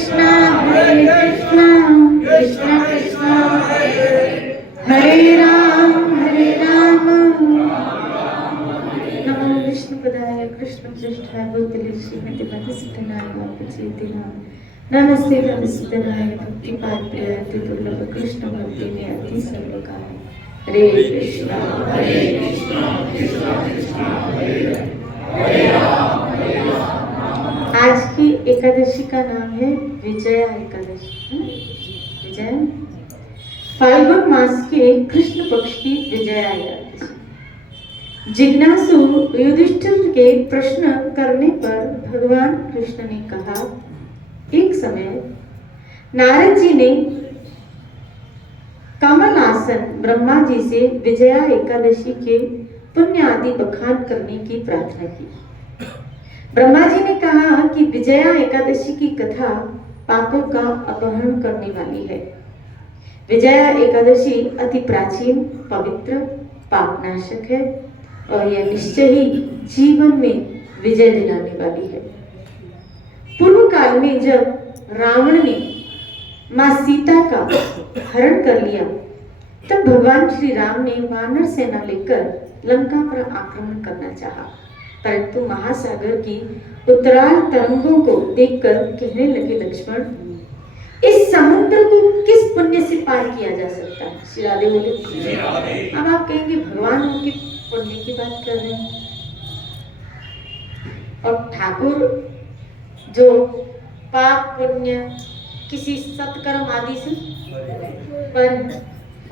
कृष्णा कृष्ण कृष्ण हरे राम नमो विष्णुपदाय कृष्णपृष्ठाय भूतले श्रीमति मधुसूदनाय वापचेतिनाम नमस्ते मधुसूदनाय भक्तिपात्रयाय दुर्लभ कृष्ण भक्ति में अति सर्वकाय हरे कृष्णा कृष्णा कृष्णा हरे राम आज की एकादशी का नाम है विजया एकादशी। विजया फाल्गुन मास के कृष्ण पक्ष की विजया एकादशी। जिज्ञासु युधिष्ठिर के प्रश्न करने पर भगवान कृष्ण ने कहा, एक समय नारद जी ने कमलासन ब्रह्मा जी से विजया एकादशी के पुण्य आदि बखान करने की प्रार्थना की। ब्रह्मा जी ने कहा कि विजया एकादशी की कथा पापों का अपहरण करने वाली है। विजया एकादशी अति प्राचीन, पवित्र, पापनाशक है और यह निश्चय ही जीवन में विजय दिलाने वाली है। पूर्व काल में जब रावण ने मां सीता का हरण कर लिया, तब भगवान श्री राम ने वानर सेना लेकर लंका पर आक्रमण करना चाहा, परंतु महासागर की उत्तराल तरंगों को देखकर कहने लगे, लक्ष्मण, इस समुद्र को किस पुण्य से पार किया जा सकता है? श्री राधे बोले। अब आप कहेंगे भगवान उनके पुण्य की बात कर रहे हैं, और ठाकुर जो पाप पुण्य किसी सत्कर्म आदि से पर,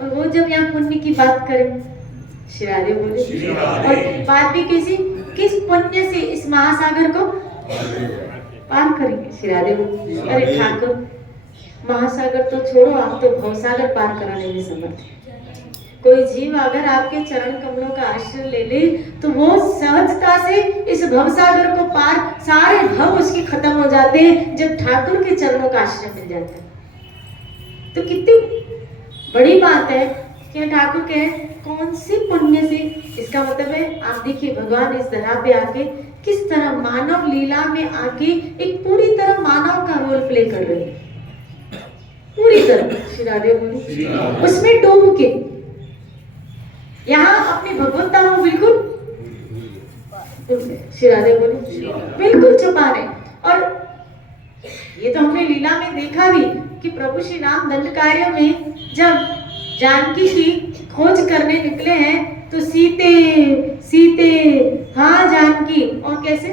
और वो जब यहाँ पुण्य की बात करें, श्री राधे बोले, और बात भी किस पुण्य से इस महासागर को पार करेंगे? श्री राधे बोले, अरे ठाकुर, महासागर तो छोड़ो, आप तो भवसागर पार कराने में समर्थ हैं। कोई जीव अगर आपके चरण कमलों का आश्रय ले ले तो वो सहजता से इस भवसागर को पार, सारे भव उसके खत्म हो जाते हैं जब ठाकुर के चरणों का आश्रय मिल जाता है। तो कितनी बड़ी बात है कि ठाकुर के कौन से पुण्य से, इसका मतलब है आप देखिए भगवान इस धरा पे आके किस तरह मानव लीला में आके एक पूरी तरह मानव का रोल प्ले कर रहे हैं, पूरी तरह। श्री राधे बोली, उसमें डूब के यहाँ अपनी भगवत्ता को बिल्कुल, श्री राधे बोली, बिल्कुल छुपा रहे। और ये तो हमने लीला में देखा भी कि प्रभु श्री राम दंड कार्य में जब जानकी की खोज करने निकले हैं तो सीते सीते हाँ जानकी, और कैसे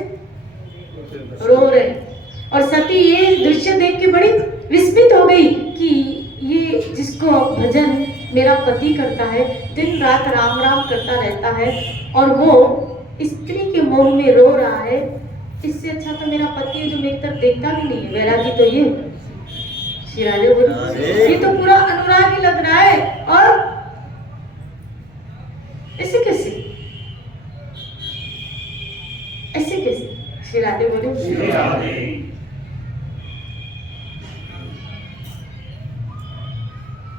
रो रहे। और सती ये दृश्य देख के बड़ी विस्मित हो गई कि ये जिसको भजन मेरा पति करता है, दिन रात राम राम करता रहता है, और वो स्त्री के मोह में रो रहा है, इससे अच्छा तो मेरा पति है जो मेरी तरफ देखता भी नहीं है, वैरागी तो ये। श्री राधे बोले, ये तो पूरा अनुरागी लग रहा है, और ऐसे कैसे, ऐसे कैसे? श्री राधे बोले,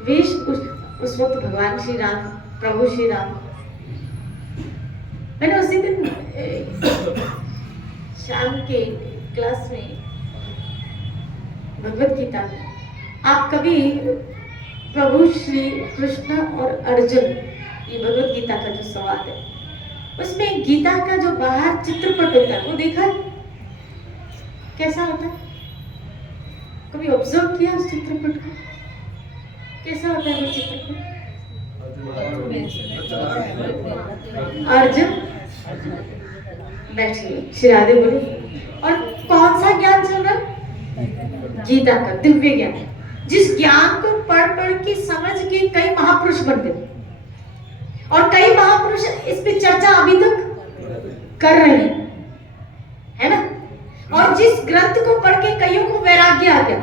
वेश उस वक्त भगवान श्री राम, प्रभु श्री राम, मैंने उसी दिन शाम के क्लास में भगवत गीता, आप कभी प्रभु श्री कृष्ण और अर्जुन, ये भगवत गीता का जो संवाद है, उसमें गीता का जो बाहर चित्रपट होता है वो देखा है? कैसा होता है? कभी ऑब्जर्व किया उस चित्रपट को? कैसा होता है वो चित्रपट? अर्जुन बैठिए, श्री राधे बोले, और कौन सा ज्ञान चल रहा है? गीता का दिव्य ज्ञान, जिस ज्ञान को पढ़ पढ़ के समझ के कई महापुरुष बन गए, और कई महापुरुष इस पे चर्चा अभी तक कर रहे हैं, है ना? और जिस ग्रंथ को पढ़ के कईयों को वैराग्य आ गया,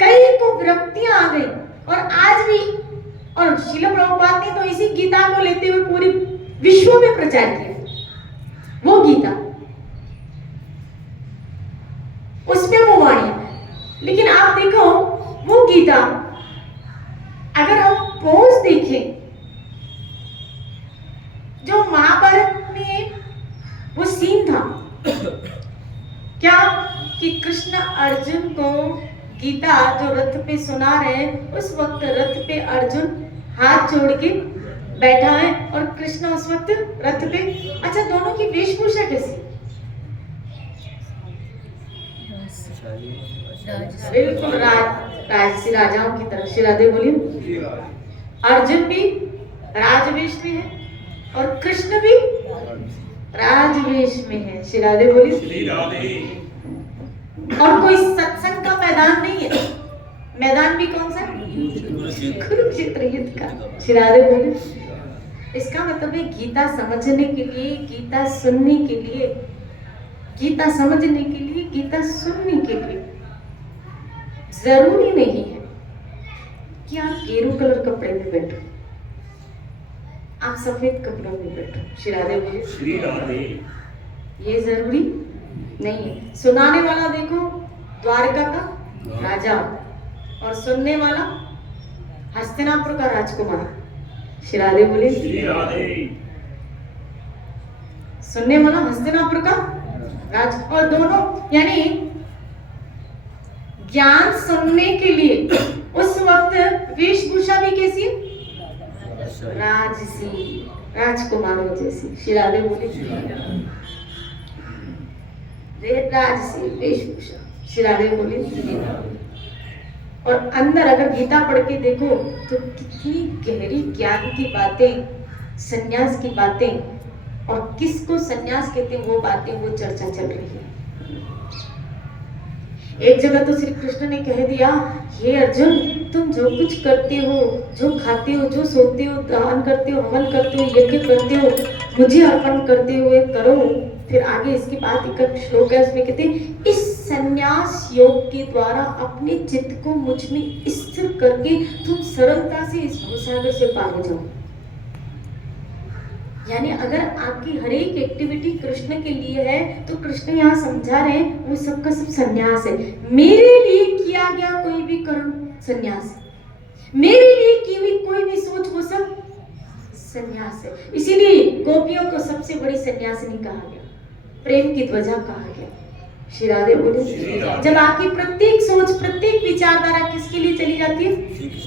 कई को विरक्तियां आ गई, और आज भी, और श्रील प्रभुपाद ने तो इसी गीता को लेते हुए पूरी विश्व में प्रचार किया। वो गीता, उसमें वो वाणी, लेकिन आप देखो वो गीता अगर हम पोज देखें, जो महाभारत में वो सीन था क्या कि कृष्ण अर्जुन को गीता जो रथ पे सुना रहे हैं, उस वक्त रथ पे अर्जुन हाथ जोड़ के बैठा है और कृष्ण उस वक्त रथ पे। अच्छा, दोनों की वेशभूषा कैसी? बिल्कुल राजसी राजाओं की तरह। श्री राधे बोलिए। अर्जुन भी राजवेश में है और कृष्ण भी राजवेश में है। श्री राधे बोलिए। और कोई सत्संग का मैदान नहीं है। मैदान भी कौन सा? कुरुक्षेत्र युद्ध का। श्री राधे बोलिए। इसका मतलब है गीता समझने के लिए, गीता सुनने के लिए, गीता समझने के लिए, गीता सुनने के लिए जरूरी नहीं है कि आप गेरू कलर कपड़े में बैठो, आप सफेद कपड़ों में बैठो। श्री राधे बोलिए। श्री राधे। ये जरूरी नहीं है। सुनाने वाला देखो द्वारका का राजा और सुनने वाला हस्तिनापुर का राजकुमार। श्री राधे बोलिए। श्री राधे। सुनने वाला हस्तिनापुर का राज, और दोनों यानी ज्ञान सुनने के लिए उस वक्त वेशभूषा भी कैसी है? राजसी, राजकुमारों जैसी। श्री राधे बोलिए। राजसी वेशभूषा। श्री राधे बोलिए। और अंदर अगर गीता पढ़ के देखो तो कितनी गहरी ज्ञान की बातें, सन्यास की बातें, और किसको सन्यास कहते हैं वो बातें, वो चर्चा चल रही है। एक जगह तो श्री कृष्ण ने कह दिया, हे अर्जुन, तुम जो कुछ करते हो, जो खाते हो, जो सोते हो, दान करते हो, हवन करते हो, यज्ञ करते हो, मुझे अर्पण करते हुए करो। फिर आगे इसकी बात, एक श्लोक है उसमें कहते हैं, इस संन्यास योग के द्वारा अपने चित्त को मुझ में स्थिर करके तुम सरलता से इस भवसागर से पार हो जाओ। यानी अगर आपकी हर एक एक्टिविटी कृष्ण के लिए है तो कृष्ण यहाँ समझा रहे हैं वो सबका सब संन्यास है। मेरे लिए किया गया कोई भी कर्म संन्यास है, मेरे लिए की हुई कोई भी सोच वो सब संन्यास है। इसीलिए गोपियों को सबसे बड़ी सन्यासिनी कहा गया, प्रेम की ध्वजा कहा गया। श्री राधे बोलिए। जब आपकी प्रत्येक सोच, प्रत्येक विचारधारा किसके लिए चली जाती है?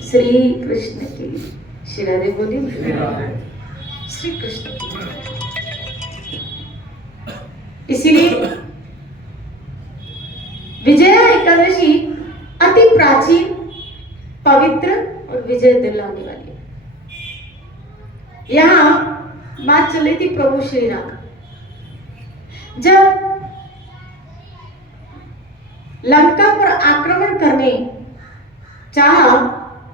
श्री कृष्ण के लिए। श्री राधे बोलिए। श्री कृष्ण। इसीलिए विजया एकादशी अति प्राचीन, पवित्र और विजय दिलाने वाली है। यहां बात चल रही थी प्रभु श्री राम जब लंका पर आक्रमण करने चाहा,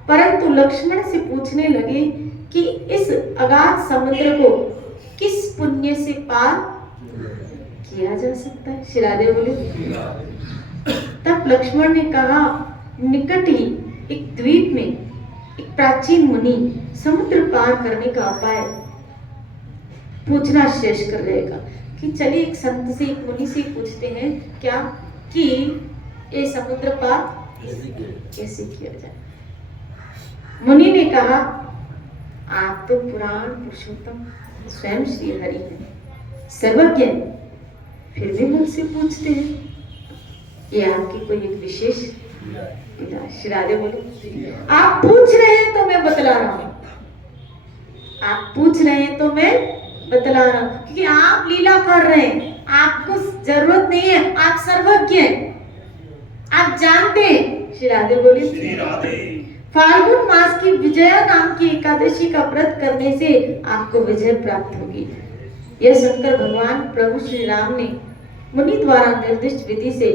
परंतु लक्ष्मण से पूछने लगे कि इस अगाध समुद्र को किस पुण्य से पार किया जा सकता है। श्री राधे बोले। तब लक्ष्मण ने कहा, निकट ही एक द्वीप में एक प्राचीन मुनि समुद्र पार करने का उपाय पूछना श्रेष्ठ कर रहेगा। कि चलिए एक संत से, एक मुनि से पूछते हैं क्या कि ये समुद्र पार कैसे किया जाए। मुनि ने कहा, आप तो पुराण पुरुषोत्तम स्वयं श्री हरि हैं, सर्वज्ञ, फिर भी मुझसे पूछते हैं, ये आपकी कोई एक विशेष? श्री राधे बोले, आप पूछ रहे हैं तो मैं बतला रहा हूं, आप पूछ रहे हैं तो मैं बतला रहा हूं, क्योंकि आप लीला कर रहे हैं, आपको जरूरत नहीं है, आप सर्वज्ञ हैं, आप जानते हैं। श्री राधे बोले। श्री राधे। फाल्गुन मास की विजया नाम की एकादशी का व्रत करने से आपको विजय प्राप्त होगी। यह सुनकर भगवान प्रभु श्री राम ने मुनि द्वारा निर्दिष्ट विधि से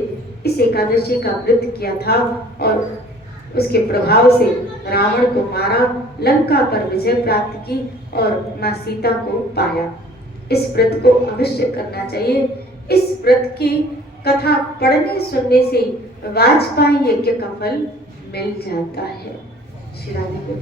इस एकादशी का व्रत किया था और उसके प्रभाव से रावण को मारा, लंका पर विजय प्राप्त की और मां सीता को पाया। इस व्रत को अवश्य करना चाहिए। इस व्रत की कथा पढ़ने सुनने से वाजपेयी यज्ञ का फल मिल जाता है। श्री राधे।